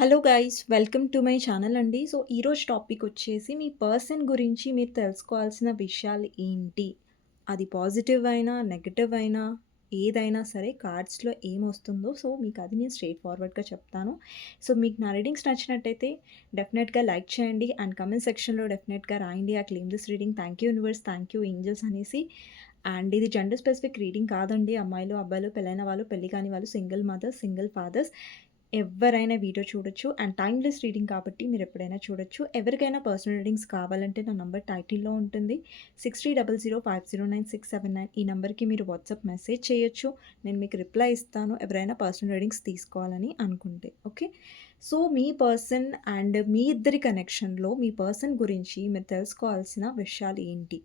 Hello guys welcome to my channel అండి. So ఈరోజు topic వచ్చేసి మీ పర్సన్ గురించి మీరు తెలుసుకోవాల్సిన విషయాలు ఏంటి? అది పాజిటివ్ అయినా నెగటివ్ అయినా ఏదైనా సరే కార్డ్స్లో ఏమొస్తుందో సో మీకు అది నేను స్ట్రైట్ ఫార్వర్డ్గా చెప్తాను. సో మీకు నా రీడింగ్స్ నచ్చినట్టయితే డెఫినెట్గా లైక్ చేయండి అండ్ కమెంట్ సెక్షన్లో డెఫినెట్గా రాయండి. ఆ claim this reading thank you universe thank you angels అనేసి. అండ్ ఇది జెండర్ స్పెసిఫిక్ రీడింగ్ కాదండి. అమ్మాయిలు అబ్బాయిలు పెళ్ళైన వాళ్ళు పెళ్ళి కాని వాళ్ళు సింగిల్ మదర్స్ సింగిల్ ఫాదర్స్ ఎవరైనా వీడియో చూడొచ్చు అండ్ టైమ్లెస్ రీడింగ్ కాబట్టి మీరు ఎప్పుడైనా చూడొచ్చు. ఎవరికైనా పర్సనల్ రీడింగ్స్ కావాలంటే నా నంబర్ టైటిల్లో ఉంటుంది. Six three double zero five zero nine six seven nine ఈ నెంబర్కి మీరు వాట్సాప్ మెసేజ్ చేయొచ్చు. నేను మీకు రిప్లై ఇస్తాను. ఎవరైనా పర్సనల్ రీడింగ్స్ తీసుకోవాలని అనుకుంటే. ఓకే? సో మీ పర్సన్ అండ్ మీ ఇద్దరి కనెక్షన్లో మీ పర్సన్ గురించి మీరు తెలుసుకోవాల్సిన విషయాలు ఏంటి?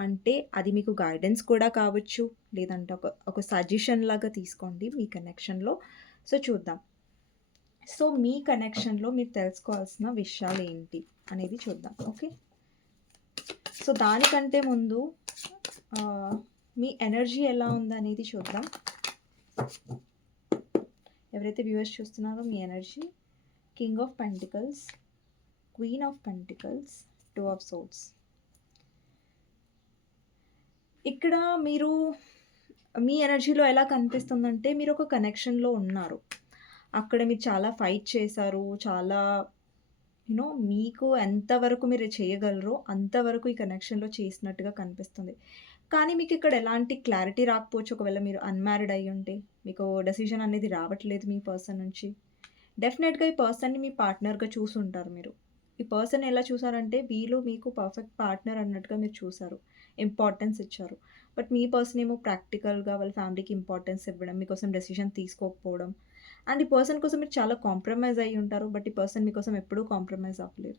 అంటే అది మీకు గైడెన్స్ కూడా కావచ్చు. లేదంటే ఒక ఒక సజెషన్ లాగా తీసుకోండి మీ కనెక్షన్లో. సో చూద్దాం. సో మీ కనెక్షన్లో మీరు తెలుసుకోవాల్సిన విషయాలు ఏంటి అనేది చూద్దాం ఓకే? సో దానికంటే ముందు మీ ఎనర్జీ ఎలా ఉంది అనేది చూద్దాం. ఎవరైతే వ్యూవర్స్ చూస్తున్నారో మీ energy king of pentacles queen of pentacles two of swords ఇక్కడ మీరు మీ ఎనర్జీలో ఎలా కనిపిస్తుందంటే మీరు ఒక కనెక్షన్లో ఉన్నారు. అక్కడ మీరు చాలా ఫైట్ చేశారు చాలా యూనో మీకు ఎంతవరకు మీరు చేయగలరో అంతవరకు ఈ కనెక్షన్లో చేసినట్టుగా కనిపిస్తుంది. కానీ మీకు ఇక్కడ ఎలాంటి క్లారిటీ రాకపోవచ్చు ఒకవేళ మీరు అన్మ్యారీడ్ అయ్యి ఉంటే? మీకు డెసిషన్ అనేది రావట్లేదు మీ పర్సన్ నుంచి. డెఫినెట్గా ఈ పర్సన్ని మీ పార్ట్నర్గా చూసి ఉంటారు మీరు. ఈ పర్సన్ ఎలా చూసారంటే వీళ్ళు మీకు పర్ఫెక్ట్ పార్ట్నర్ అన్నట్టుగా మీరు చూసారు ఇంపార్టెన్స్ ఇచ్చారు. బట్ మీ పర్సన్ ఏమో ప్రాక్టికల్గా వాళ్ళ ఫ్యామిలీకి ఇంపార్టెన్స్ ఇవ్వడం మీకోసం డెసిషన్ తీసుకోకపోవడం అండ్ ఈ పర్సన్ కోసం మీరు చాలా కాంప్రమైజ్ అయ్యి ఉంటారు బట్ ఈ పర్సన్ మీకోసం ఎప్పుడూ కాంప్రమైజ్ అవ్వలేరు.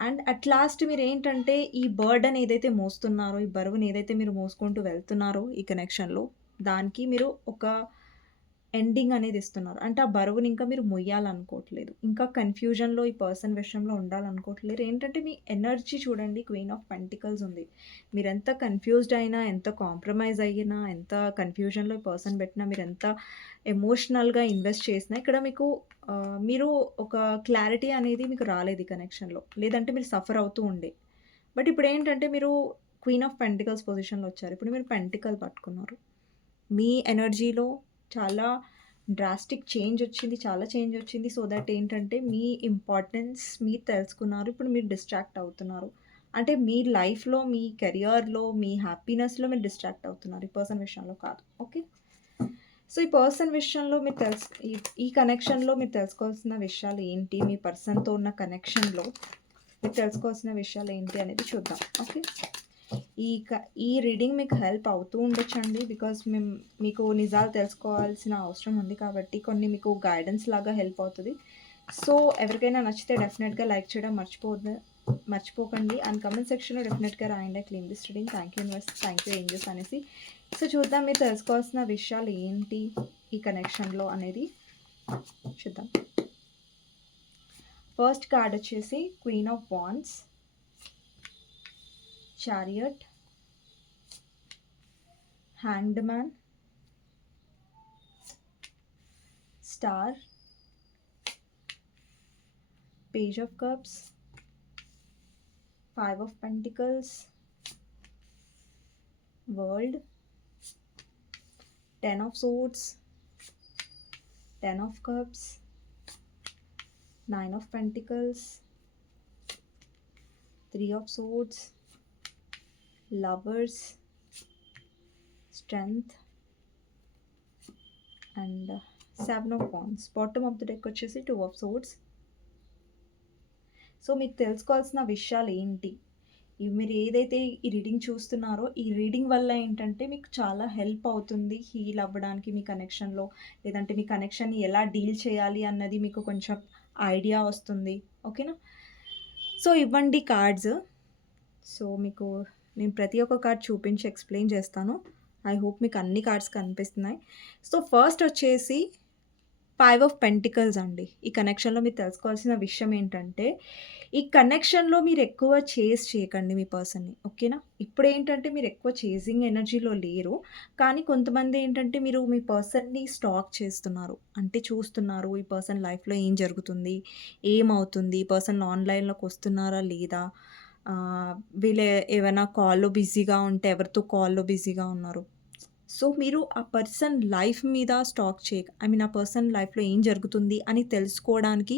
అండ్ అట్ లాస్ట్ మీరు ఏంటంటే ఈ బర్డన్ ఏదైతే మోస్తున్నారో ఈ బరువుని ఏదైతే మీరు మోసుకుంటూ వెళ్తున్నారో ఈ కనెక్షన్లో దానికి మీరు ఒక ఎండింగ్ అనేది ఇస్తున్నారు. అంటే ఆ బరువుని ఇంకా మీరు మొయ్యాలనుకోవట్లేదు. ఇంకా కన్ఫ్యూజన్లో ఈ పర్సన్ విషయంలో ఉండాలనుకోవట్లేదు. ఏంటంటే మీ ఎనర్జీ చూడండి క్వీన్ ఆఫ్ పెంటికల్స్ ఉంది. మీరు ఎంత కన్ఫ్యూజ్డ్ అయినా ఎంత కాంప్రమైజ్ అయినా ఎంత కన్ఫ్యూజన్లో ఈ పర్సన్ పెట్టినా మీరు ఎంత ఎమోషనల్గా ఇన్వెస్ట్ చేసినా ఇక్కడ మీకు మీరు ఒక క్లారిటీ అనేది మీకు రాలేదు ఈ కనెక్షన్లో లేదంటే మీరు సఫర్ అవుతూ ఉండే. బట్ ఇప్పుడు ఏంటంటే మీరు క్వీన్ ఆఫ్ పెంటికల్స్ పొజిషన్లో వచ్చారు. ఇప్పుడు మీరు పెంటికల్ పట్టుకున్నారు. మీ ఎనర్జీలో చాలా డ్రాస్టిక్ చేంజ్ వచ్చింది చాలా చేంజ్ వచ్చింది. సో దట్ ఏంటంటే మీ ఇంపార్టెన్స్ మీరు తెలుసుకున్నారు ఇప్పుడు మీరు డిస్ట్రాక్ట్ అవుతున్నారు. అంటే మీ లైఫ్లో మీ కెరియర్లో మీ హ్యాపీనెస్లో మీరు డిస్ట్రాక్ట్ అవుతున్నారు ఈ పర్సన్ విషయంలో కాదు. ఓకే సో ఈ పర్సన్ విషయంలో మీరు తెలుసు ఈ- కనెక్షన్లో మీరు తెలుసుకోవాల్సిన విషయాలు ఏంటి? మీ పర్సన్తో ఉన్న కనెక్షన్లో మీరు తెలుసుకోవాల్సిన విషయాలు ఏంటి అనేది చూద్దాం. ఓకే ఈ క ఈ రీడింగ్ మీకు హెల్ప్ అవుతూ ఉండొచ్చండి బికాస్ మేము మీకు నిజాలు తెలుసుకోవాల్సిన అవసరం ఉంది కాబట్టి కొన్ని మీకు గైడెన్స్ లాగా హెల్ప్ అవుతుంది. సో ఎవరికైనా నచ్చితే డెఫినెట్గా లైక్ చేయడం మర్చిపోద్దు మర్చిపోకండి. అండ్ కమెంట్ సెక్షన్లో డెఫినెట్గా రాయండి. Clean this reading thank you universe thank you angels అనేసి. సో చూద్దాం. మీరు తెలుసుకోవాల్సిన విషయాలు ఏంటి? ఈ కనెక్షన్లో అనేది. చూద్దాం. ఫస్ట్ కార్డ్ వచ్చేసి queen of wands chariot hanged man star page of cups five of pentacles world ten of swords ten of cups nine of pentacles three of swords lovers strength and seven of pans bottom of the deck వచ్చేసి two of swords. So మీకు తెలుసుకోవాల్సిన విషయాలు ఏంటి? ఇవి మీరు ఏదైతే ఈ reading చూస్తున్నారో ఈ రీడింగ్ వల్ల ఏంటంటే మీకు చాలా హెల్ప్ అవుతుంది హీల్ అవ్వడానికి మీ కనెక్షన్లో. లేదంటే మీ కనెక్షన్ని ఎలా డీల్ చేయాలి అన్నది మీకు కొంచెం ఐడియా వస్తుంది. ఓకేనా? సో ఇవ్వండి కార్డ్స్. సో మీకు నేను ప్రతి ఒక్క కార్డ్ చూపించి ఎక్స్ప్లెయిన్ చేస్తాను ఐ హోప్ మీకు అన్ని కార్డ్స్ కనిపిస్తున్నాయి సో ఫస్ట్ వచ్చేసి ఫైవ్ ఆఫ్ పెంటికల్స్ అండి. ఈ కనెక్షన్‌లో మీరు తెలుసుకోవాల్సిన విషయం ఏంటంటే, ఈ కనెక్షన్‌లో మీరు ఎక్కువ చేజ్ చేయకండి మీ పర్సన్‌ని. ఓకేనా? ఇప్పుడు ఏంటంటే మీరు ఎక్కువ చేజింగ్ ఎనర్జీలో లేరు. కానీ కొంతమంది ఏంటంటే మీరు మీ పర్సన్‌ని స్టాక్ చేస్తున్నారు. అంటే చూస్తున్నారు ఈ పర్సన్ లైఫ్‌లో ఏం జరుగుతుంది? ఏమవుతుంది? ఈ పర్సన్ ఆన్‌లైన్‌లోకి వస్తున్నారా? లేదా? వీళ్ళు ఏవైనా కాల్‌లో బిజీగా ఉంటే ఎవరితో కాల్‌లో బిజీగా ఉన్నారు? సో, మీరు ఆ పర్సన్ లైఫ్ మీద స్టాక్ చేయక ఐ మీన్ ఆ పర్సన్ లైఫ్‌లో ఏం జరుగుతుంది అని తెలుసుకోవడానికి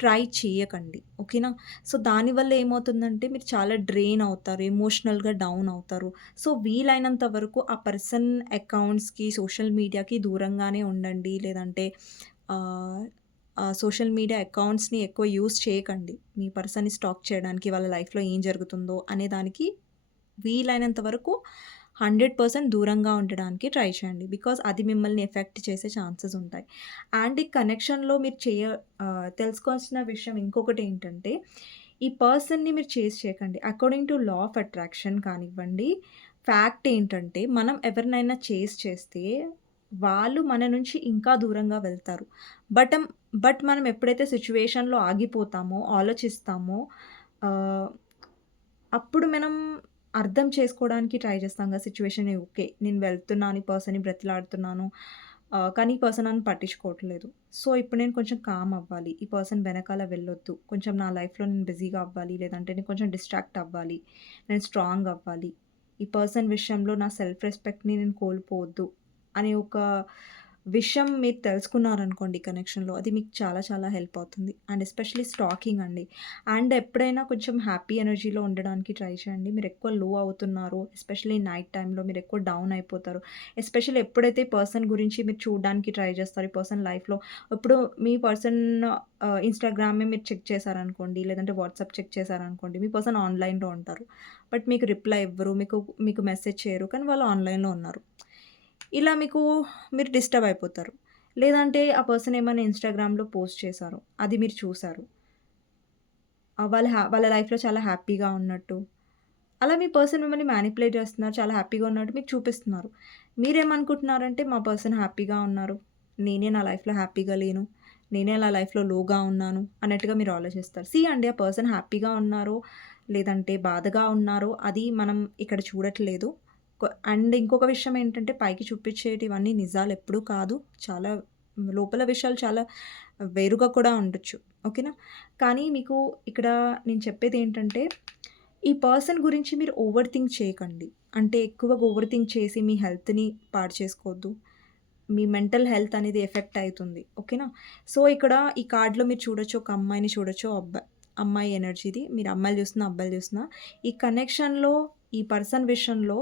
ట్రై చేయకండి. ఓకేనా? సో, దానివల్ల ఏమవుతుందంటే మీరు చాలా డ్రెయిన్ అవుతారు. ఎమోషనల్‌గా డౌన్ అవుతారు. సో, వీలైనంత వరకు ఆ పర్సన్ అకౌంట్స్‌కి, సోషల్ మీడియాకి దూరంగానే ఉండండి. లేదంటే సోషల్ మీడియా అకౌంట్స్‌ని ఎక్కువ యూస్ చేయకండి. మీ పర్సన్‌ని స్టాక్ చేయడానికి, వాళ్ళ లైఫ్‌లో ఏం జరుగుతుందో అనే దానికి వీలైనంత వరకు 100% దూరంగా ఉండడానికి ట్రై చేయండి. బికాజ్ అది మిమ్మల్ని ఎఫెక్ట్ చేసే ఛాన్సెస్ ఉంటాయి. అండ్ ఈ కనెక్షన్‌లో మీరు చేయ తెలుసుకోవాల్సిన విషయం ఇంకొకటి ఏంటంటే ఈ పర్సన్‌ని మీరు చేజ్ చేయకండి. According to law of attraction కానివ్వండి, ఫ్యాక్ట్ ఏంటంటే మనం ఎవరినైనా చేస్ చేస్తే వాళ్ళు మన నుంచి ఇంకా దూరంగా వెళ్తారు. బట్ బట్ మనం ఎప్పుడైతే సిచ్యువేషన్లో ఆగిపోతామో, ఆలోచిస్తామో అప్పుడు మనం అర్థం చేసుకోవడానికి ట్రై చేస్తాం కదా! Situation okay. నేను వెళ్తున్నాను. ఈ పర్సన్‌ని బ్రతిలాడుతున్నాను. కానీ ఈ పర్సన్ నన్ను పట్టించుకోవట్లేదు. సో, ఇప్పుడు నేను కొంచెం కామ్ అవ్వాలి. ఈ పర్సన్ వెనకాల వెళ్ళొద్దు. కొంచెం నా లైఫ్‌లో నేను బిజీగా అవ్వాలి. లేదంటే నేను కొంచెం డిస్ట్రాక్ట్ అవ్వాలి. నేను స్ట్రాంగ్ అవ్వాలి. ఈ పర్సన్ విషయంలో నా సెల్ఫ్ రెస్పెక్ట్‌ని నేను కోల్పోవద్దు అనే ఒక విషయం మీరు తెలుసుకున్నారనుకోండి కనెక్షన్‌లో అది మీకు చాలా చాలా హెల్ప్ అవుతుంది. అండ్ ఎస్పెషల్లీ స్టాకింగ్ అండి. అండ్ ఎప్పుడైనా కొంచెం హ్యాపీ ఎనర్జీలో ఉండడానికి ట్రై చేయండి. మీరు ఎక్కువ లో అవుతున్నారు ఎస్పెషల్లీ నైట్ టైంలో మీరు ఎక్కువ డౌన్ అయిపోతారు. ఎస్పెషల్లీ ఎప్పుడైతే పర్సన్ గురించి మీరు చూడడానికి ట్రై చేస్తారు ఈ పర్సన్ లైఫ్‌లో ఇప్పుడు మీ పర్సన్ ఇన్‌స్టాగ్రామే మీరు చెక్ చేశారనుకోండి, లేదంటే వాట్సాప్ చెక్ చేశారనుకోండి, మీ పర్సన్ ఆన్‌లైన్‌లో ఉంటారు. బట్ మీకు రిప్లై ఇవ్వరు. మీకు మీకు మెసేజ్ చేయరు. కానీ వాళ్ళు ఆన్‌లైన్‌లో ఉన్నారు. ఇలా మీకు మీరు డిస్టర్బ్ అయిపోతారు. లేదంటే ఆ పర్సన్ ఏమైనా ఇన్‌స్టాగ్రామ్‌లో పోస్ట్ చేశారు. అది మీరు చూసారు. వాళ్ళ హ్యా వాళ్ళ లైఫ్‌లో చాలా హ్యాపీగా ఉన్నట్టు. అలా మీ పర్సన్ మిమ్మల్ని మ్యానిపులేట్ చేస్తున్నారు. చాలా హ్యాపీగా ఉన్నట్టు మీకు చూపిస్తున్నారు. మీరేమనుకుంటున్నారంటే మా పర్సన్ హ్యాపీగా ఉన్నారు. నేనే నా లైఫ్‌లో హ్యాపీగా లేను. నేనే నా లైఫ్‌లో లోగా ఉన్నాను అన్నట్టుగా మీరు ఆలోచిస్తారు. సీ అండి ఆ పర్సన్ హ్యాపీగా ఉన్నారో, లేదంటే బాధగా ఉన్నారో అది మనం ఇక్కడ చూడట్లేదు. అండ్ ఇంకొక విషయం ఏంటంటే పైకి చూపించేటివన్నీ నిజాలు ఎప్పుడూ కాదు. చాలా లోపల విషయాలు చాలా వేరుగా కూడా ఉండొచ్చు. ఓకేనా? కానీ మీకు ఇక్కడ నేను చెప్పేది ఏంటంటే ఈ పర్సన్ గురించి మీరు ఓవర్ థింక్ చేయకండి. అంటే ఎక్కువగా ఓవర్ థింక్ చేసి మీ హెల్త్‌ని పాడు చేసుకోవద్దు. మీ మెంటల్ హెల్త్ అనేది ఎఫెక్ట్ అవుతుంది ఓకేనా? సో, ఇక్కడ ఈ కార్డ్‌లో మీరు చూడొచ్చు ఒక అమ్మాయిని చూడొచ్చు. అబ్బాయి అమ్మాయి ఎనర్జీది. మీరు అమ్మాయిలు చూస్తున్నా, అబ్బాయిలు చూస్తున్నా ఈ కనెక్షన్‌లో ఈ పర్సన్ విషయంలో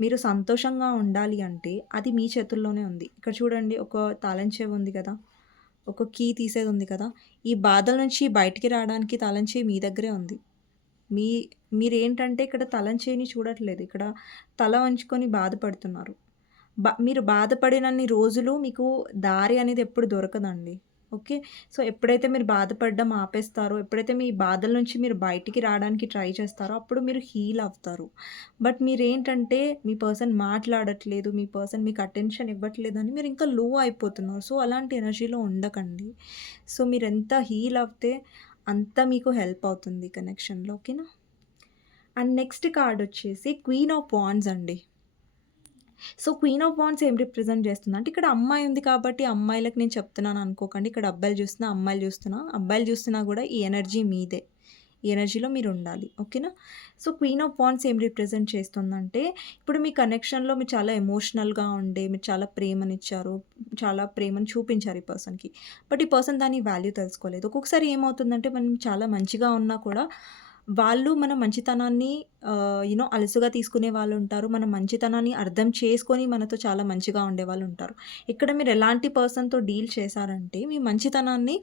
మీరు సంతోషంగా ఉండాలి అంటే అది మీ చేతుల్లోనే ఉంది. ఇక్కడ చూడండి ఒక తాళం చెవి ఉంది కదా! ఒక కీ తీసేది ఉంది కదా! ఈ బాధల నుంచి బయటికి రావడానికి తాళం మీ దగ్గరే ఉంది. మీ మీరేంటంటే ఇక్కడ తాళం చూడట్లేదు. ఇక్కడ తల వంచుకొని బాధపడుతున్నారు. బా మీరు బాధపడినన్ని రోజులు మీకు దారి అనేది ఎప్పుడు దొరకదండి. ఓకే. సో, ఎప్పుడైతే మీరు బాధపడడం ఆపేస్తారో, ఎప్పుడైతే మీ బాధల నుంచి మీరు బయటికి రావడానికి ట్రై చేస్తారో అప్పుడు మీరు హీల్ అవుతారు. బట్ మీరేంటంటే మీ పర్సన్ మాట్లాడట్లేదు, మీ పర్సన్ మీకు అటెన్షన్ ఇవ్వట్లేదని మీరు ఇంకా లో అయిపోతున్నారు. సో, అలాంటి ఎనర్జీలో ఉండకండి. సో, మీరు ఎంత హీల్ అవుతే అంత మీకు హెల్ప్ అవుతుంది కనెక్షన్‌లో. ఓకేనా? అండ్ నెక్స్ట్ కార్డ్ వచ్చేసి క్వీన్ ఆఫ్ వాండ్స్ అండి. సో, క్వీన్ ఆఫ్ వాండ్స్ ఏం రిప్రజెంట్ చేస్తుంది అంటే ఇక్కడ అమ్మాయి ఉంది కాబట్టి అమ్మాయిలకు నేను చెప్తున్నాను అనుకోకండి. ఇక్కడ అబ్బాయిలు చూస్తున్నా, అమ్మాయిలు చూస్తున్నా, అబ్బాయిలు చూస్తున్నా కూడా ఈ ఎనర్జీ మీదే. ఈ ఎనర్జీలో మీరు ఉండాలి. ఓకేనా? సో, క్వీన్ ఆఫ్ వాండ్స్ ఏం రిప్రజెంట్ చేస్తుందంటే ఇప్పుడు మీ కనెక్షన్‌లో మీరు చాలా ఎమోషనల్‌గా ఉండే, మీరు చాలా ప్రేమనిచ్చారు. చాలా ప్రేమను చూపించారు ఈ పర్సన్‌కి. బట్ ఈ పర్సన్ దాని వాల్యూ తెలుసుకోలేదు. ఒక్కొక్కసారి ఏమవుతుందంటే మనం చాలా మంచిగా ఉన్నా కూడా వాళ్ళు మన మంచితనాన్ని యూనో అలసుగా తీసుకునే వాళ్ళు ఉంటారు మన మంచితనాన్ని అర్థం చేసుకొని మనతో చాలా మంచిగా ఉండేవాళ్ళుంటారు. ఇక్కడ మీరు ఎలాంటి పర్సన్‌తో డీల్ చేశారంటే మీ మంచితనాన్ని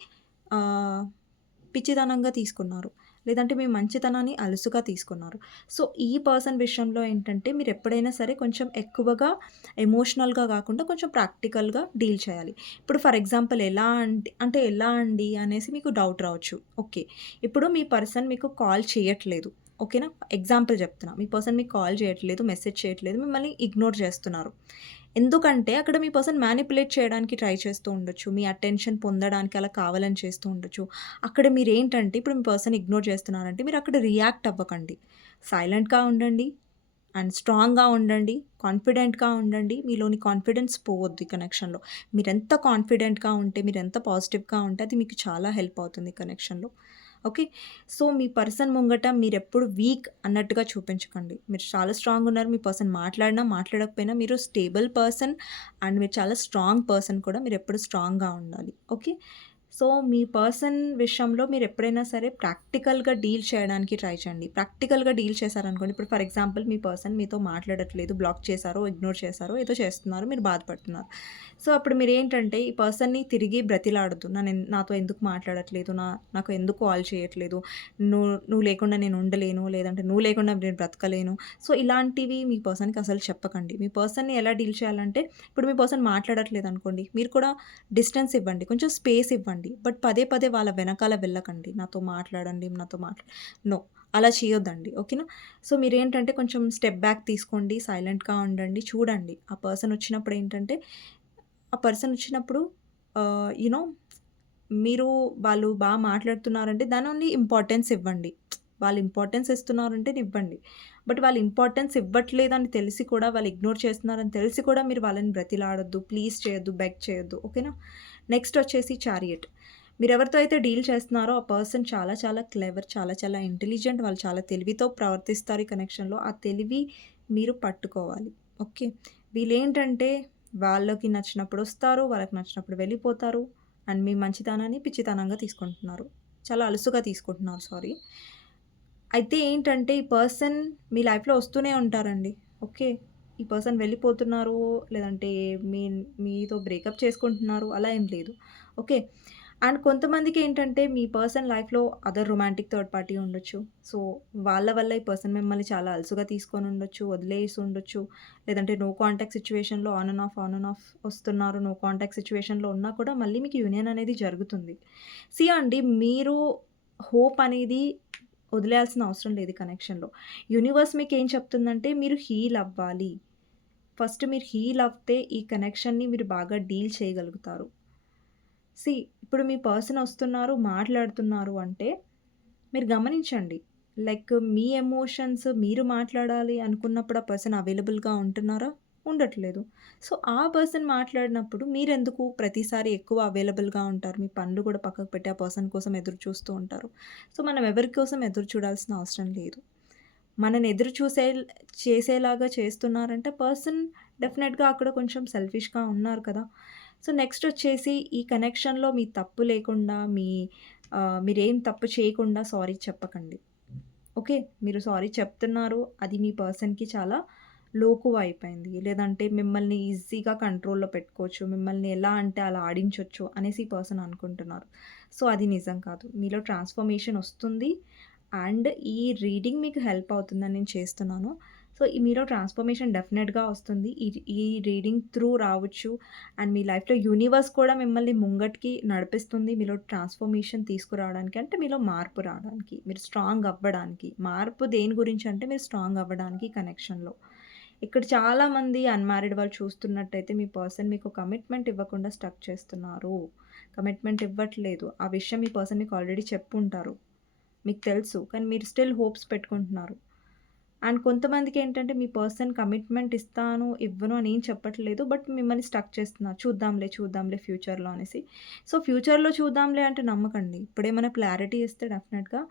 పిచ్చితనంగా తీసుకున్నారు. లేదంటే మీ మంచితనాన్ని అలుసుగా తీసుకున్నారు. సో, ఈ పర్సన్ విషయంలో ఏంటంటే మీరు ఎప్పుడైనా సరే కొంచెం ఎక్కువగా ఎమోషనల్‌గా కాకుండా కొంచెం ప్రాక్టికల్‌గా డీల్ చేయాలి. ఇప్పుడు ఫర్ ఎగ్జాంపుల్ ఎలా అంటే అంటే ఎలా అండి అనేసి మీకు డౌట్ రావచ్చు. ఓకే. ఇప్పుడు మీ పర్సన్ మీకు కాల్ చేయట్లేదు. ఓకేనా? ఎగ్జాంపుల్ చెప్తున్నా. మీ పర్సన్ మీకు కాల్ చేయట్లేదు, మెసేజ్ చేయట్లేదు. మిమ్మల్ని ఇగ్నోర్ చేస్తున్నారు. ఎందుకంటే అక్కడ మీ పర్సన్ మ్యానిపులేట్ చేయడానికి ట్రై చేస్తూ ఉండొచ్చు. మీ అటెన్షన్ పొందడానికి అలా కావాలని చేస్తూ ఉండొచ్చు. అక్కడ మీరు ఏంటంటే ఇప్పుడు మీ పర్సన్ ఇగ్నోర్ చేస్తున్నారంటే మీరు అక్కడ రియాక్ట్ అవ్వకండి. సైలెంట్‌గా ఉండండి. అండ్ స్ట్రాంగ్‌గా ఉండండి. కాన్ఫిడెంట్‌గా ఉండండి. మీలోని కాన్ఫిడెన్స్ పోవద్దు ఈ కనెక్షన్‌లో. మీరెంత కాన్ఫిడెంట్‌గా ఉంటే, మీరు ఎంత పాజిటివ్‌గా ఉంటే అది మీకు చాలా హెల్ప్ అవుతుంది కనెక్షన్‌లో. ఓకే. సో, మీ పర్సన్ ముంగట మీరు ఎప్పుడు వీక్ అన్నట్టుగా చూపించకండి. మీరు చాలా స్ట్రాంగ్ ఉన్నారు. మీ పర్సన్ మాట్లాడినా, మాట్లాడకపోయినా మీరు స్టేబుల్ పర్సన్ అండ్ మీరు చాలా స్ట్రాంగ్ పర్సన్ కూడా మీరు ఎప్పుడు స్ట్రాంగ్‌గా ఉండాలి. ఓకే. సో, మీ పర్సన్ విషయంలో మీరు ఎప్పుడైనా సరే ప్రాక్టికల్‌గా డీల్ చేయడానికి ట్రై చేయండి. ప్రాక్టికల్‌గా డీల్ చేశారనుకోండి ఇప్పుడు ఫర్ ఎగ్జాంపుల్ మీ పర్సన్ మీతో మాట్లాడట్లేదు, బ్లాక్ చేశారో, ఇగ్నోర్ చేశారో, ఏదో చేస్తున్నారు. మీరు బాధపడుతున్నారు. సో, అప్పుడు మీరేంటంటే ఈ పర్సన్‌ని తిరిగి బ్రతిలాడద్దు నన్ను నాతో ఎందుకు మాట్లాడట్లేదు? నా నాకు ఎందుకు కాల్ చేయట్లేదు? నువ్వు నువ్వు లేకుండా నేను ఉండలేను. లేదంటే నువ్వు లేకుండా నేను బ్రతకలేను. సో, ఇలాంటివి మీ పర్సన్‌కి అసలు చెప్పకండి. మీ పర్సన్‌ని ఎలా డీల్ చేయాలంటే ఇప్పుడు మీ పర్సన్ మాట్లాడట్లేదు అనుకోండి మీరు కూడా డిస్టెన్స్ ఇవ్వండి. కొంచెం స్పేస్ ఇవ్వండి. బట్ పదే పదే వాళ్ళ వెనకాల వెళ్ళకండి. నాతో మాట్లాడండి. నాతో మాట్లా నో. అలా చేయొద్దండి. ఓకేనా? సో, మీరేంటంటే కొంచెం స్టెప్ బ్యాక్ తీసుకోండి. సైలెంట్‌గా ఉండండి. చూడండి. ఆ పర్సన్ వచ్చినప్పుడు ఏంటంటే ఆ పర్సన్ వచ్చినప్పుడు యునో మీరు వాళ్ళు బాగా మాట్లాడుతున్నారంటే దాని ఓన్లీ ఇంపార్టెన్స్ ఇవ్వండి. వాళ్ళు ఇంపార్టెన్స్ ఇస్తున్నారంటే ఇవ్వండి. బట్ వాళ్ళు ఇంపార్టెన్స్ ఇవ్వట్లేదని తెలిసి కూడా వాళ్ళు ఇగ్నోర్ చేస్తున్నారని తెలిసి కూడా మీరు వాళ్ళని బ్రతిలాడొద్దు. ప్లీజ్ చేయొద్దు. బెగ్ చేయొద్దు. ఓకేనా? నెక్స్ట్ వచ్చేసి చారియట్. మీరెవరితో అయితే డీల్ చేస్తున్నారో ఆ పర్సన్ చాలా చాలా క్లెవర్. చాలా చాలా ఇంటెలిజెంట్. వాళ్ళు చాలా తెలివితో ప్రవర్తిస్తారు ఈ కనెక్షన్‌లో. ఆ తెలివి మీరు పట్టుకోవాలి. ఓకే. వీళ్ళేంటంటే వాళ్ళకి నచ్చినప్పుడు వస్తారు. వాళ్ళకి నచ్చినప్పుడు వెళ్ళిపోతారు. అండ్ మీ మంచితనాన్ని పిచ్చితనంగా తీసుకుంటున్నారు. చాలా అలుసుగా తీసుకుంటున్నారు సారీ. అయితే ఏంటంటే ఈ పర్సన్ మీ లైఫ్‌లో వస్తూనే ఉంటారండి. ఓకే. ఈ పర్సన్ వెళ్ళిపోతున్నారు. లేదంటే మీ మీతో బ్రేకప్ చేసుకుంటున్నారు. అలా ఏం లేదు. ఓకే. అండ్ కొంతమందికి ఏంటంటే మీ పర్సన్ లైఫ్‌లో అదర్ రొమాంటిక్ థర్డ్ పార్టీ ఉండొచ్చు. సో, వాళ్ళ వల్ల ఈ పర్సన్ మిమ్మల్ని చాలా అలసుగా తీసుకొని ఉండొచ్చు. వదిలేసి ఉండొచ్చు. లేదంటే నో కాంటాక్ట్ సిచ్యువేషన్లో on and off, on and off వస్తున్నారు. నో కాంటాక్ట్ సిచ్యువేషన్లో ఉన్నా కూడా మళ్ళీ మీకు యూనియన్ అనేది జరుగుతుంది. సీ అండి మీరు హోప్ అనేది వదిలేయాల్సిన అవసరం లేదు కనెక్షన్‌లో. యూనివర్స్ మీకు ఏం చెప్తుందంటే మీరు హీల్ అవ్వాలి. ఫస్ట్ మీరు హీల్ అవుతే ఈ కనెక్షన్‌ని మీరు బాగా డీల్ చేయగలుగుతారు. సి ఇప్పుడు మీ పర్సన్ వస్తున్నారు, మాట్లాడుతున్నారు అంటే మీరు గమనించండి. లైక్ మీ ఎమోషన్స్ మీరు మాట్లాడాలి అనుకున్నప్పుడు ఆ పర్సన్ అవైలబుల్‌గా ఉంటున్నారా? ఉండట్లేదు. సో, ఆ పర్సన్ మాట్లాడినప్పుడు మీరెందుకు ప్రతిసారి ఎక్కువ అవైలబుల్‌గా ఉంటారు? మీ పనులు కూడా పక్కకు పెట్టి ఆ పర్సన్ కోసం ఎదురు చూస్తూ ఉంటారు. సో, మనం ఎవరి కోసం ఎదురు చూడాల్సిన అవసరం లేదు. మనని ఎదురు చూసే చేసేలాగా చేస్తున్నారంటే పర్సన్ డెఫినెట్‌గా అక్కడ కొంచెం సెల్ఫిష్‌గా ఉన్నారు కదా! సో, నెక్స్ట్ వచ్చేసి ఈ కనెక్షన్‌లో మీ తప్పు లేకుండా మీ మీరేం తప్పు చేయకుండా సారీ చెప్పకండి. ఓకే. మీరు సారీ చెప్తున్నారు. అది మీ పర్సన్‌కి చాలా లోకువ అయిపోయింది. లేదంటే మిమ్మల్ని ఈజీగా కంట్రోల్‌లో పెట్టుకోవచ్చు. మిమ్మల్ని ఎలా అంటే అలా ఆడించవచ్చు అనేసి పర్సన్ అనుకుంటున్నారు. సో, అది నిజం కాదు. మీలో ట్రాన్స్‌ఫర్మేషన్ వస్తుంది. అండ్ ఈ రీడింగ్ మీకు హెల్ప్ అవుతుందని నేను చేస్తున్నాను. సో, ఈ మీలో ట్రాన్స్‌ఫర్మేషన్ డెఫినెట్‌గా వస్తుంది. ఈ ఈ రీడింగ్ త్రూ రావచ్చు. అండ్ మీ లైఫ్‌లో యూనివర్స్ కూడా మిమ్మల్ని ముంగటికి నడిపిస్తుంది. మీలో ట్రాన్స్‌ఫర్మేషన్ తీసుకురావడానికి. అంటే మీలో మార్పు రావడానికి. మీరు స్ట్రాంగ్ అవ్వడానికి. మార్పు దేని గురించి అంటే మీరు స్ట్రాంగ్ అవ్వడానికి కనెక్షన్‌లో. ఇక్కడ చాలామంది అన్‌మ్యారీడ్ వాళ్ళు చూస్తున్నట్టయితే మీ పర్సన్ మీకు కమిట్మెంట్ ఇవ్వకుండా స్టక్ చేస్తున్నారు. కమిట్మెంట్ ఇవ్వట్లేదు. ఆ విషయం మీ పర్సన్ మీకు ఆల్రెడీ చెప్పుంటారు. మీకు తెలుసు. కానీ మీరు స్టిల్ హోప్స్ పెట్టుకుంటున్నారు. అండ్ కొంతమందికి ఏంటంటే మీ పర్సన్ కమిట్మెంట్ ఇస్తాను, ఇవ్వను అని ఏం చెప్పట్లేదు. బట్ మిమ్మల్ని స్టక్ చేస్తున్నారు. చూద్దాంలే, చూద్దాంలే ఫ్యూచర్‌లో అనేసి. సో, ఫ్యూచర్‌లో చూద్దాంలే అంటే నమ్మకండి. ఇప్పుడేమైనా క్లారిటీ ఇస్తే డెఫినెట్‌గా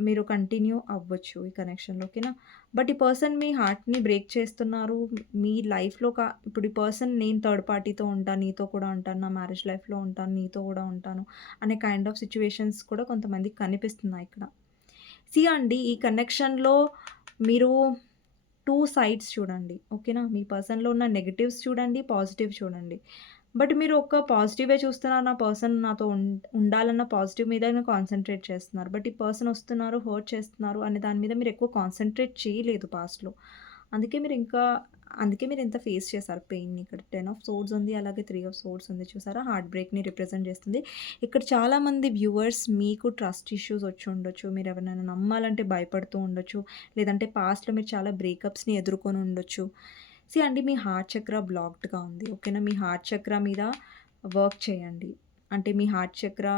మీరు కంటిన్యూ అవ్వచ్చు ఈ కనెక్షన్‌లో. ఓకేనా? బట్ ఈ పర్సన్ మీ హార్ట్‌ని బ్రేక్ చేస్తున్నారు. మీ లైఫ్‌లో కా ఇప్పుడు ఈ పర్సన్ నేను థర్డ్ పార్టీతో ఉంటాను, నీతో కూడా ఉంటాను, నా మ్యారేజ్ లైఫ్‌లో ఉంటాను, నీతో కూడా ఉంటాను అనే కైండ్ ఆఫ్ సిచ్యువేషన్స్ కూడా కొంతమందికి కనిపిస్తున్నాయి ఇక్కడ. సి అండి ఈ కనెక్షన్‌లో మీరు టూ సైడ్స్ చూడండి. ఓకేనా? మీ పర్సన్‌లో ఉన్న నెగటివ్స్ చూడండి, పాజిటివ్ చూడండి. బట్ మీరు ఒక్క పాజిటివే చూస్తున్నారు. నా పర్సన్ నాతో ఉం ఉండాలన్న పాజిటివ్ మీద కాన్సన్ట్రేట్ చేస్తున్నారు. బట్ ఈ పర్సన్ వస్తున్నారు, హర్ట్ చేస్తున్నారు అనే దాని మీద మీరు ఎక్కువ కాన్సంట్రేట్ చేయలేదు పాస్ట్‌లో. అందుకే మీరు ఇంకా అందుకే మీరు ఎంత ఫేస్ చేశారు పెయిన్‌ని. ఇక్కడ 10 ఆఫ్ సోర్డ్స్ ఉంది. అలాగే త్రీ ఆఫ్ సోర్డ్స్ ఉంది. చూసారా? హార్ట్ బ్రేక్‌ని రిప్రజెంట్ చేస్తుంది. ఇక్కడ చాలామంది వ్యూవర్స్ మీకు ట్రస్ట్ ఇష్యూస్ వచ్చి ఉండొచ్చు. మీరు ఎవరినైనా నమ్మాలంటే భయపడుతూ ఉండొచ్చు. లేదంటే పాస్ట్‌లో మీరు చాలా బ్రేకప్స్‌ని ఎదుర్కొని ఉండొచ్చు. సీ అండి మీ హార్ట్ చక్ర బ్లాక్డ్‌గా ఉంది. ఓకేనా? మీ హార్ట్ చక్ర మీద వర్క్ చేయండి. అంటే మీ హార్ట్ చక్ర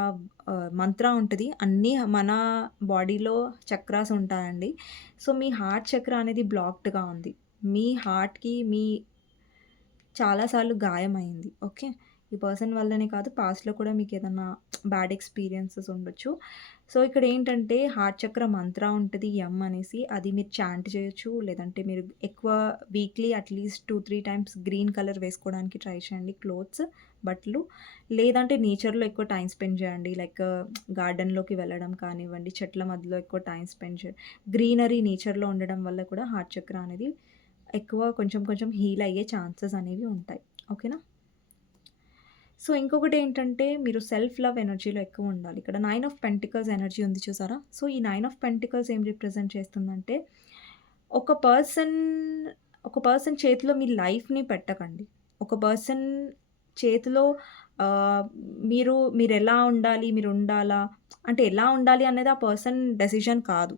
మంత్ర ఉంటుంది అన్నీ మన బాడీలో చక్రాస్ ఉంటాయండి. సో, మీ హార్ట్ చక్ర అనేది బ్లాక్డ్‌గా ఉంది. మీ హార్ట్‌కి మీ చాలాసార్లు గాయమైంది. ఓకే. ఈ పర్సన్ వల్లనే కాదు పాస్ట్‌లో కూడా మీకు ఏదన్నా బ్యాడ్ ఎక్స్‌పీరియన్సెస్ ఉండొచ్చు. సో, ఇక్కడ ఏంటంటే హార్ట్ చక్ర మంత్ర ఉంటుంది ఎం అనేసి. అది మీరు చాంట్ చేయొచ్చు. లేదంటే మీరు ఎక్కువ weekly at least 2, 3 times green colour వేసుకోవడానికి ట్రై చేయండి క్లోత్స్, బట్టలు. లేదంటే నేచర్‌లో ఎక్కువ టైం స్పెండ్ చేయండి. లైక్ గార్డెన్‌లోకి వెళ్ళడం కానివ్వండి, చెట్ల మధ్యలో ఎక్కువ టైం స్పెండ్ చేయండి గ్రీనరీ నేచర్‌లో ఉండడం వల్ల కూడా హార్ట్ చక్ర అనేది ఎక్కువ కొంచెం కొంచెం హీల్ అయ్యే ఛాన్సెస్ అనేవి ఉంటాయి. ఓకేనా? సో, ఇంకొకటి ఏంటంటే మీరు సెల్ఫ్ లవ్ ఎనర్జీలో ఎక్కువ ఉండాలి. ఇక్కడ నైన్ ఆఫ్ పెంటికల్స్ ఎనర్జీ ఉంది చూసారా? సో, ఈ నైన్ ఆఫ్ పెంటికల్స్ ఏం రిప్రజెంట్ చేస్తుందంటే ఒక పర్సన్ ఒక పర్సన్ చేతిలో మీ లైఫ్‌ని పెట్టకండి. ఒక పర్సన్ చేతిలో మీరు మీరు ఎలా ఉండాలి, మీరు ఉండాలా అంటే ఎలా ఉండాలి అనేది ఆ పర్సన్ డెసిషన్ కాదు.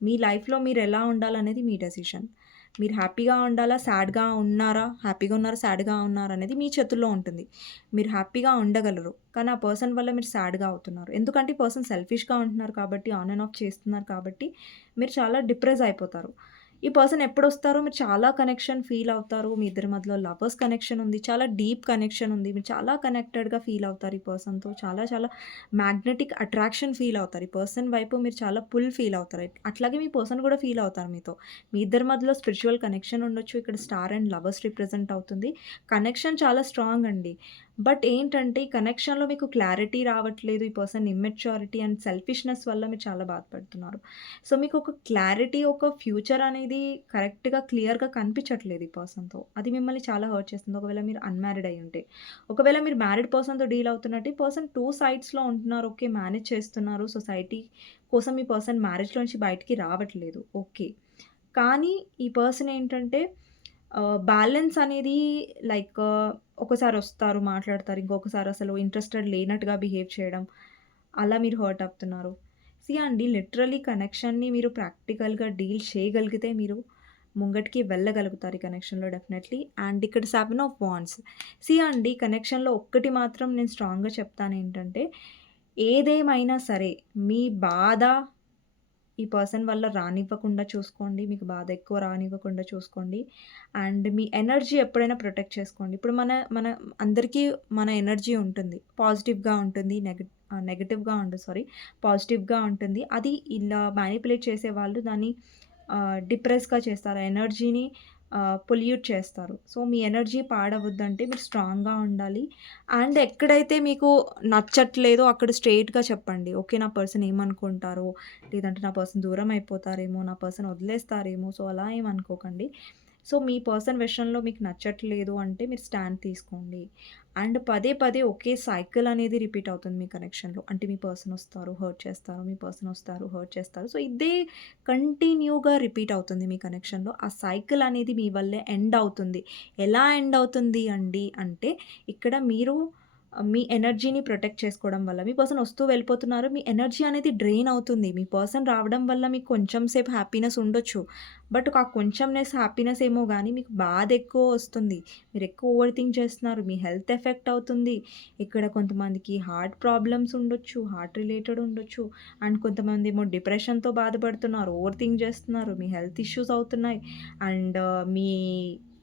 మీ లైఫ్‌లో మీరు ఎలా ఉండాలనేది మీ డెసిషన్. మీరు హ్యాపీగా ఉండాలా, సాడ్‌గా ఉన్నారా, హ్యాపీగా ఉన్నారా, సాడ్‌గా ఉన్నారా అనేది మీ చేతుల్లో ఉంటుంది. మీరు హ్యాపీగా ఉండగలరు. కానీ ఆ పర్సన్ వల్ల మీరు సాడ్‌గా అవుతున్నారు. ఎందుకంటే ఈ పర్సన్ సెల్ఫిష్‌గా ఉంటున్నారు కాబట్టి, ఆన్ అండ్ ఆఫ్ చేస్తున్నారు కాబట్టి మీరు చాలా డిప్రెస్ అయిపోతారు. ఈ పర్సన్ ఎప్పుడు వస్తారో మీరు చాలా కనెక్షన్ ఫీల్ అవుతారు. మీ ఇద్దరి మధ్యలో లవర్స్ కనెక్షన్ ఉంది. చాలా డీప్ కనెక్షన్ ఉంది. మీరు చాలా కనెక్టెడ్‌గా ఫీల్ అవుతారు ఈ పర్సన్‌తో. చాలా చాలా మ్యాగ్నెటిక్ అట్రాక్షన్ ఫీల్ అవుతారు. ఈ పర్సన్ వైపు మీరు చాలా పుల్ ఫీల్ అవుతారు. అట్లాగే మీ పర్సన్ కూడా ఫీల్ అవుతారు మీతో. మీ ఇద్దరి మధ్యలో స్పిరిచువల్ కనెక్షన్ ఉండొచ్చు. ఇక్కడ స్టార్ అండ్ లవర్స్ రిప్రజెంట్ అవుతుంది. కనెక్షన్ చాలా స్ట్రాంగ్ అండి. బట్ ఏంటంటే ఈ కనెక్షన్‌లో మీకు క్లారిటీ రావట్లేదు. ఈ పర్సన్ ఇమ్మెచ్యూరిటీ అండ్ సెల్ఫిష్‌నెస్ వల్ల మీరు చాలా బాధపడుతున్నారు. సో, మీకు ఒక క్లారిటీ, ఒక ఫ్యూచర్ అనేది కరెక్ట్‌గా, క్లియర్‌గా కనిపించట్లేదు ఈ పర్సన్‌తో. అది మిమ్మల్ని చాలా హర్ట్ చేస్తుంది. ఒకవేళ మీరు అన్‌మ్యారీడ్ ఉంటే ఒకవేళ మీరు మ్యారీడ్ పర్సన్‌తో డీల్ అవుతున్నట్టు ఈ పర్సన్ టూ సైడ్స్‌లో ఉంటున్నారు. ఓకే. మేనేజ్ చేస్తున్నారు. సొసైటీ కోసం ఈ పర్సన్ మ్యారేజ్‌లో నుంచి బయటికి రావట్లేదు. ఓకే. కానీ ఈ పర్సన్ ఏంటంటే బ్యాలెన్స్ అనేది లైక్ ఒకసారి వస్తారు, మాట్లాడతారు. ఇంకొకసారి అసలు ఇంట్రెస్టెడ్ లేనట్టుగా బిహేవ్ చేయడం. అలా మీరు హర్ట్ అవుతున్నారు. సి అండి లిటరలీ కనెక్షన్‌ని మీరు ప్రాక్టికల్‌గా డీల్ చేయగలిగితే మీరు ముంగటికి వెళ్ళగలుగుతారు ఈ కనెక్షన్‌లో డెఫినెట్‌లీ. అండ్ ఇక్కడ సెవెన్ ఆఫ్ వాన్స్ సి అండి కనెక్షన్‌లో ఒక్కటి మాత్రం నేను స్ట్రాంగ్‌గా చెప్తాను ఏంటంటే ఏదేమైనా సరే మీ బాధ ఈ పర్సన్ వల్ల రానివ్వకుండా చూసుకోండి. మీకు బాధ ఎక్కువ రానివ్వకుండా చూసుకోండి. అండ్ మీ ఎనర్జీ ఎప్పుడైనా ప్రొటెక్ట్ చేసుకోండి. ఇప్పుడు మన మన అందరికీ మన ఎనర్జీ ఉంటుంది. పాజిటివ్‌గా ఉంటుంది. నెగ నెగటివ్గా ఉంటుంది ఉండదు సారీ. పాజిటివ్‌గా ఉంటుంది. అది ఇలా మ్యానిపులేట్ చేసేవాళ్ళు దాన్ని డిప్రెస్‌గా చేస్తారు. ఆ ఎనర్జీని పొల్యూట్ చేస్తారు. సో, మీ ఎనర్జీ పాడవద్దంటే మీరు స్ట్రాంగ్‌గా ఉండాలి. అండ్ ఎక్కడైతే మీకు నచ్చట్లేదో అక్కడ స్ట్రేట్గా చెప్పండి. ఓకే. నా పర్సన్ ఏమనుకుంటారో, లేదంటే నా పర్సన్ దూరం అయిపోతారేమో, నా పర్సన్ వదిలేస్తారేమో, సో, అలా ఏమనుకోకండి అనుకోకండి. సో, మీ పర్సన్ విషయంలో మీకు నచ్చట్లేదు అంటే మీరు స్టాండ్ తీసుకోండి. అండ్ పదే పదే ఒకే సైకిల్ అనేది రిపీట్ అవుతుంది మీ కనెక్షన్‌లో. అంటే మీ పర్సన్ వస్తారు, హర్ట్ చేస్తారు. మీ పర్సన్ వస్తారు, హర్ట్ చేస్తారు. సో, ఇదే కంటిన్యూగా రిపీట్ అవుతుంది మీ కనెక్షన్‌లో. ఆ సైకిల్ అనేది మీ వల్లే ఎండ్ అవుతుంది. ఎలా ఎండ్ అవుతుంది అండి అంటే ఇక్కడ మీరు మీ ఎనర్జీని ప్రొటెక్ట్ చేసుకోవడం వల్ల మీ పర్సన్ వస్తూ వెళ్ళిపోతున్నారు. మీ ఎనర్జీ అనేది డ్రెయిన్ అవుతుంది. మీ పర్సన్ రావడం వల్ల మీకు కొంచెం సేపు హ్యాపీనెస్ ఉండొచ్చు. బట్ ఆ కొంచెంనెస్ హ్యాపీనెస్ ఏమో కానీ మీకు బాధ ఎక్కువ వస్తుంది. మీరు ఎక్కువ ఓవర్ థింక్ చేస్తున్నారు. మీ హెల్త్ ఎఫెక్ట్ అవుతుంది. ఇక్కడ కొంతమందికి హార్ట్ ప్రాబ్లమ్స్ ఉండొచ్చు. హార్ట్ రిలేటెడ్ ఉండొచ్చు. అండ్ కొంతమంది ఏమో డిప్రెషన్‌తో బాధపడుతున్నారు. ఓవర్ థింక్ చేస్తున్నారు. మీ హెల్త్ ఇష్యూస్ అవుతున్నాయి. అండ్ మీ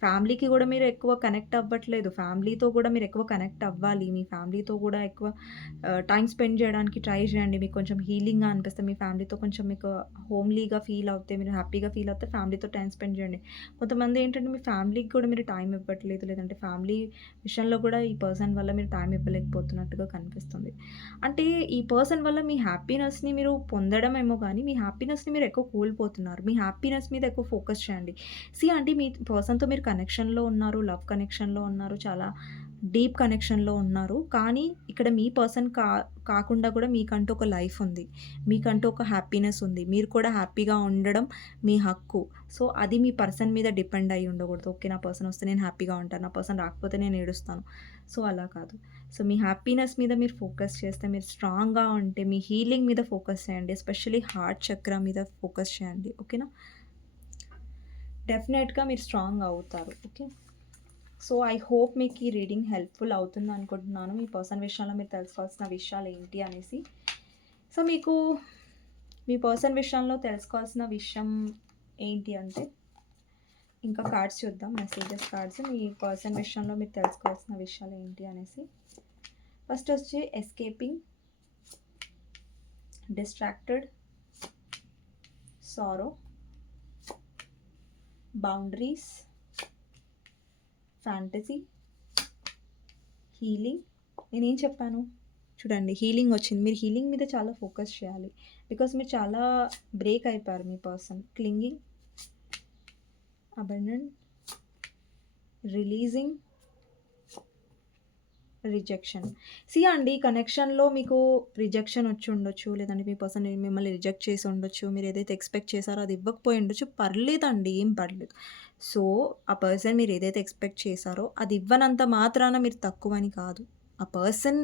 ఫ్యామిలీకి కూడా మీరు ఎక్కువ కనెక్ట్ అవ్వట్లేదు. ఫ్యామిలీతో కూడా మీరు ఎక్కువ కనెక్ట్ అవ్వాలి. మీ ఫ్యామిలీతో కూడా ఎక్కువ టైం స్పెండ్ చేయడానికి ట్రై చేయండి. మీకు కొంచెం హీలింగ్‌గా అనిపిస్తే మీ ఫ్యామిలీతో కొంచెం మీకు హోమ్లీగా ఫీల్ అవుతే, మీరు హ్యాపీగా ఫీల్ అవుతే ఫ్యామిలీతో టైమ్ స్పెండ్ చేయండి. కొంతమంది ఏంటంటే మీ ఫ్యామిలీకి కూడా మీరు టైం ఇవ్వట్లేదు. లేదంటే ఫ్యామిలీ విషయంలో కూడా ఈ పర్సన్ వల్ల మీరు టైం ఇవ్వలేకపోతున్నట్టుగా కనిపిస్తుంది. అంటే ఈ పర్సన్ వల్ల మీ హ్యాపీనెస్‌ని మీరు పొందడమేమో కానీ మీ హ్యాపీనెస్‌ని మీరు ఎక్కువ కోల్పోతున్నారు. మీ హ్యాపీనెస్ మీద ఎక్కువ ఫోకస్ చేయండి. సీ అంటే మీ పర్సన్‌తో మీరు కనెక్షన్‌లో ఉన్నారు. లవ్ కనెక్షన్‌లో ఉన్నారు. చాలా డీప్ కనెక్షన్‌లో ఉన్నారు. కానీ ఇక్కడ మీ పర్సన్ కా కాకుండా కూడా మీకంటూ ఒక లైఫ్ ఉంది. మీకంటూ ఒక హ్యాపీనెస్ ఉంది. మీరు కూడా హ్యాపీగా ఉండడం మీ హక్కు. సో, అది మీ పర్సన్ మీద డిపెండ్ అయ్యి ఉండకూడదు. ఓకే. నా పర్సన్ వస్తే నేను హ్యాపీగా ఉంటాను. నా పర్సన్ రాకపోతే నేను ఏడుస్తాను. సో, అలా కాదు. సో, మీ హ్యాపీనెస్ మీద మీరు ఫోకస్ చేస్తే మీరు స్ట్రాంగ్‌గా ఉంటే మీ హీలింగ్ మీద ఫోకస్ చేయండి. ఎస్పెషల్లీ హార్ట్ చక్ర మీద ఫోకస్ చేయండి. ఓకేనా? డెఫినెట్‌గా మీరు స్ట్రాంగ్ అవుతారు. ఓకే. సో, ఐ హోప్ మీకు ఈ రీడింగ్ హెల్ప్‌ఫుల్ అవుతుంది అనుకుంటున్నాను. మీ పర్సన్ విషయంలో మీరు తెలుసుకోవాల్సిన విషయాలు ఏంటి అనేసి. సో, మీకు మీ పర్సన్ విషయంలో తెలుసుకోవాల్సిన విషయం ఏంటి అంటే ఇంకా కార్డ్స్ చూద్దాం. Messages cards. మీ పర్సన్ విషయంలో మీరు తెలుసుకోవాల్సిన విషయాలు ఏంటి అనేసి. ఫస్ట్ వచ్చి escaping, distracted, sorrow, boundaries, fantasy, healing. నేనేం చెప్పాను? చూడండి హీలింగ్ వచ్చింది. మీరు హీలింగ్ మీద చాలా ఫోకస్ చేయాలి. బికాస్ మీరు చాలా బ్రేక్ అయిపోయారు మీ person. Clinging, abandon, releasing, rejection. See అండి కనెక్షన్‌లో మీకు రిజెక్షన్ వచ్చి ఉండొచ్చు. లేదంటే మీ పర్సన్ మిమ్మల్ని రిజెక్ట్ చేసి ఉండొచ్చు. మీరు ఏదైతే ఎక్స్‌పెక్ట్ చేశారో అది ఇవ్వకపోయి ఉండొచ్చు. పర్లేదండి. ఏం పర్లేదు. సో, ఆ పర్సన్ మీరు ఏదైతే ఎక్స్‌పెక్ట్ చేశారో అది ఇవ్వనంత మాత్రాన మీరు తక్కువని కాదు. ఆ పర్సన్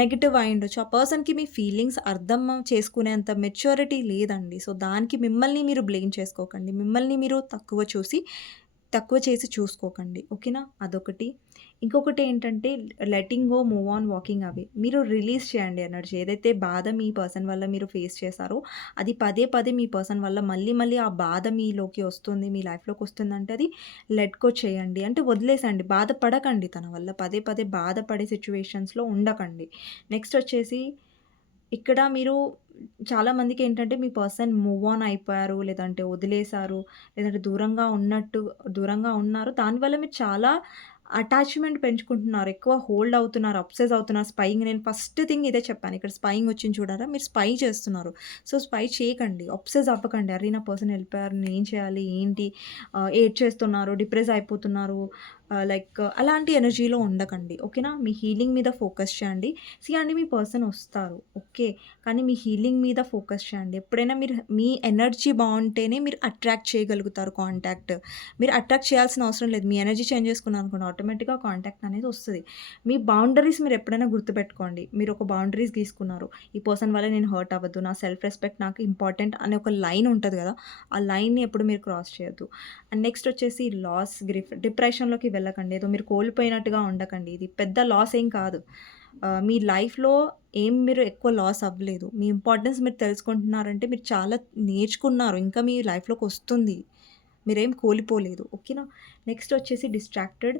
నెగిటివ్ అయి అయ్యుండొచ్చు. ఆ పర్సన్‌కి మీ ఫీలింగ్స్ అర్థం చేసుకునేంత మెచ్యూరిటీ లేదండి. సో, దానికి మిమ్మల్ని మీరు బ్లేమ్ చేసుకోకండి. మిమ్మల్ని మీరు తక్కువ చూసి తక్కువ చేసి చూసుకోకండి. ఓకేనా? అదొకటి. ఇంకొకటి ఏంటంటే letting go, move on, walking away. మీరు రిలీజ్ చేయండి ఎనర్జీ. ఏదైతే బాధ మీ పర్సన్ వల్ల మీరు ఫేస్ చేసారో అది పదే పదే మీ పర్సన్ వల్ల మళ్ళీ మళ్ళీ ఆ బాధ మీలోకి వస్తుంది. మీ లైఫ్‌లోకి వస్తుందంటే అది లెట్ గో చేయండి. అంటే వదిలేసండి. బాధపడకండి తన వల్ల. పదే పదే బాధపడే సిచ్యువేషన్స్లో ఉండకండి. నెక్స్ట్ వచ్చేసి ఇక్కడ మీరు చాలామందికి ఏంటంటే మీ పర్సన్ మూవ్ ఆన్ అయిపోయారు. లేదంటే వదిలేసారు. లేదంటే దూరంగా ఉన్నట్టు దూరంగా ఉన్నారు. దానివల్ల మీరు చాలా అటాచ్‌మెంట్ పెంచుకుంటున్నారు. ఎక్కువ హోల్డ్ అవుతున్నారు. అప్సెస్ అవుతున్నారు. స్పైయింగ్ నేను ఫస్ట్ థింగ్ ఇదే చెప్పాను. ఇక్కడ స్పైయింగ్ వచ్చింది చూడారా? మీరు స్పై చేస్తున్నారు. సో, స్పై చేయకండి. అప్సెస్ అవ్వకండి. అరే! నా పర్సన్ వెళ్ళిపోయారు. నేను చేయాలి? ఏంటి? ఏడ్ చేస్తున్నారు డిప్రెస్ అయిపోతున్నారు. లైక్ అలాంటి ఎనర్జీలో ఉండకండి. ఓకేనా? మీ హీలింగ్ మీద ఫోకస్ చేయండి. సీ అండి మీ పర్సన్ వస్తారు. ఓకే. కానీ మీ హీలింగ్ మీద ఫోకస్ చేయండి. ఎప్పుడైనా మీరు మీ ఎనర్జీ బాగుంటేనే మీరు అట్రాక్ట్ చేయగలుగుతారు కాంటాక్ట్. మీరు అట్రాక్ట్ చేయాల్సిన అవసరం లేదు. మీ ఎనర్జీ చేంజ్ చేసుకున్నారనుకోండి ఆటోమేటిక్‌గా కాంటాక్ట్ అనేది వస్తుంది మీ బౌండరీస్ మీరు ఎప్పుడైనా గుర్తుపెట్టుకోండి. మీరు ఒక బౌండరీస్ గీసుకున్నారు. ఈ పర్సన్ వల్ల నేను హర్ట్ అవ్వద్దు. నా సెల్ఫ్ రెస్పెక్ట్ నాకు ఇంపార్టెంట్ అనే ఒక లైన్ ఉంటుంది కదా! ఆ లైన్‌ని ఎప్పుడు మీరు క్రాస్ చేయొద్దు. అండ్ నెక్స్ట్ వచ్చేసి లాస్, గ్రిఫ్ డిప్రెషన్‌లోకి వెళ్ళకండి. ఏదో మీరు కోల్పోయినట్టుగా ఉండకండి. ఇది పెద్ద లాస్ ఏం కాదు. మీ లైఫ్‌లో ఏం మీరు ఎక్కువ లాస్ అవ్వలేదు. మీ ఇంపార్టెన్స్ మీరు తెలుసుకుంటున్నారంటే మీరు చాలా నేర్చుకున్నారు. ఇంకా మీ లైఫ్‌లోకి వస్తుంది. మీరేం కోల్పోలేదు. ఓకేనా? నెక్స్ట్ వచ్చేసి డిస్ట్రాక్టెడ్.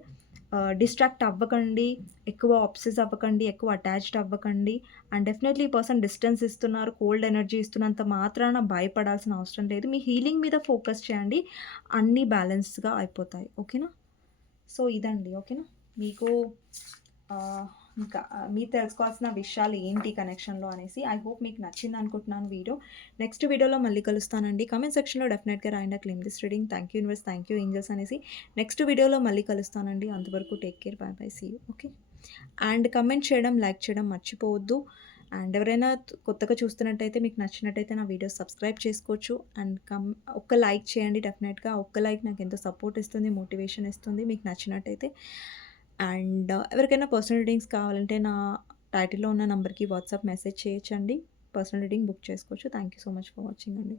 డిస్ట్రాక్ట్ అవ్వకండి. ఎక్కువ ఆప్సెస్ అవ్వకండి. ఎక్కువ అటాచ్డ్ అవ్వకండి. అండ్ డెఫినెట్లీ పర్సన్ డిస్టెన్స్ ఇస్తున్నారు. కోల్డ్ ఎనర్జీ ఇస్తున్నంత మాత్రాన భయపడాల్సిన అవసరం లేదు. మీ హీలింగ్ మీద ఫోకస్ చేయండి. అన్నీ బ్యాలెన్స్‌గా అయిపోతాయి. ఓకేనా? సో, ఇదండి. ఓకేనా? మీకు ఇంకా మీరు తెలుసుకోవాల్సిన విషయాలు ఏంటి కనెక్షన్‌లో అనేసి. ఐ హోప్ మీకు నచ్చింది అనుకుంటున్నాను వీడియో. నెక్స్ట్ వీడియోలో మళ్ళీ కలుస్తానండి. కామెంట్ సెక్షన్‌లో డెఫినెట్‌గా రాయండి. Claim this reading. Thank you universe. Thank you angels అనేసి. నెక్స్ట్ వీడియోలో మళ్ళీ కలుస్తానండి. అంతవరకు take care. Bye bye. See okay. And comment చేయడం, లైక్ చేయడం మర్చిపోవద్దు. అండ్ ఎవరైనా కొత్తగా చూస్తున్నట్టయితే మీకు నచ్చినట్టయితే నా వీడియో సబ్స్క్రైబ్ చేసుకోవచ్చు. అండ్ కమ్ ఒక్క లైక్ చేయండి డెఫినెట్‌గా. ఒక్క లైక్ నాకు ఎంతో సపోర్ట్ ఇస్తుంది. మోటివేషన్ ఇస్తుంది. మీకు నచ్చినట్టయితే. అండ్ ఎవరికైనా పర్సనల్ రీడింగ్స్ కావాలంటే నా టైటిల్‌లో ఉన్న నంబర్‌కి వాట్సాప్ మెసేజ్ చేయొచ్చండి. పర్సనల్ రీడింగ్ బుక్ చేసుకోవచ్చు. Thank you so much for watching అండి.